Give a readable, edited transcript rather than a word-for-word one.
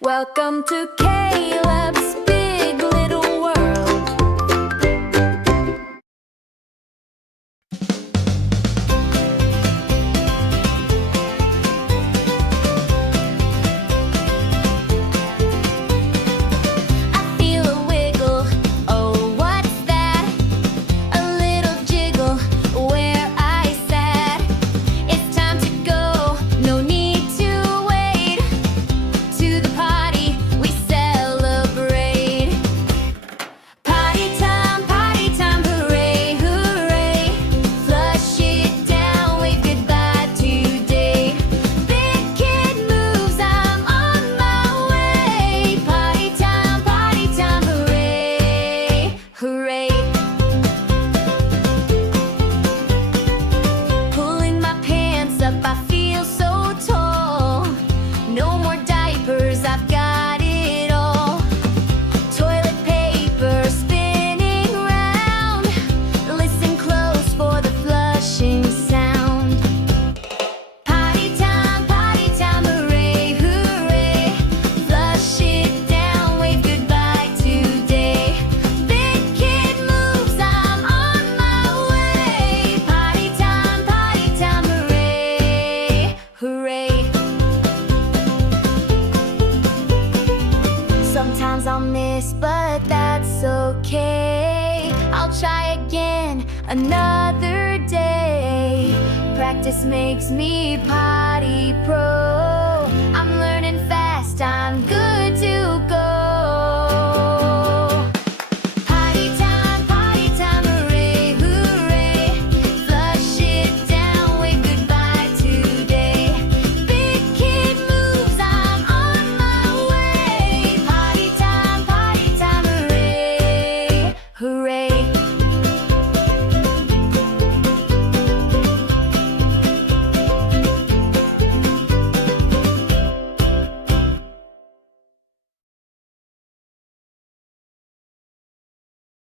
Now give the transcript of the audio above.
Welcome to Caleb's Big Little World. I feel a wiggle, oh what's that? A little jiggle where I sat. It's time to go, no need to wait. To the potty we celebrate. Potty time, hooray, hooray. Flush it down, wave goodbye today. Big kid moves, I'm on my way. Potty time, hooray, hooray. Pulling my pants up, I feel so tall. No more diapers, I've got it all. Toilet paper spinning round. Listen close for the flushing sound. Potty time, hooray, hooray. Flush it down, wave goodbye today. Big kid moves, I'm on my way. Potty time, hooray, hooray. Sometimes I'll miss, but that's okay. I'll try again another day. Practice makes me potty pro.